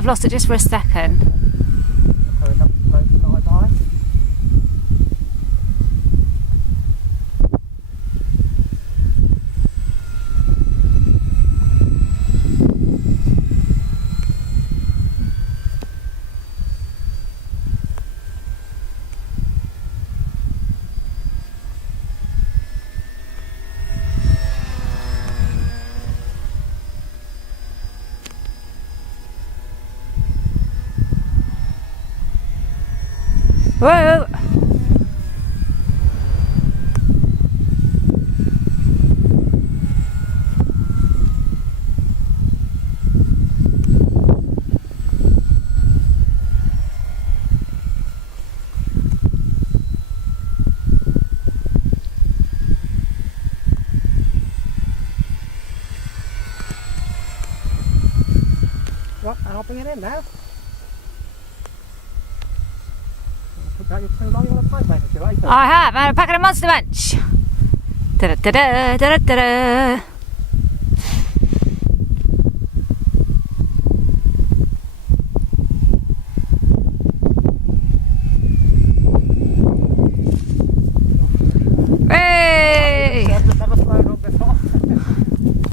have lost it just for a second. Whoa! Right, and I'll bring it in now. Put that too long, you want to play basically, I have, and a packet of Monster Munch. Da da da da da da da.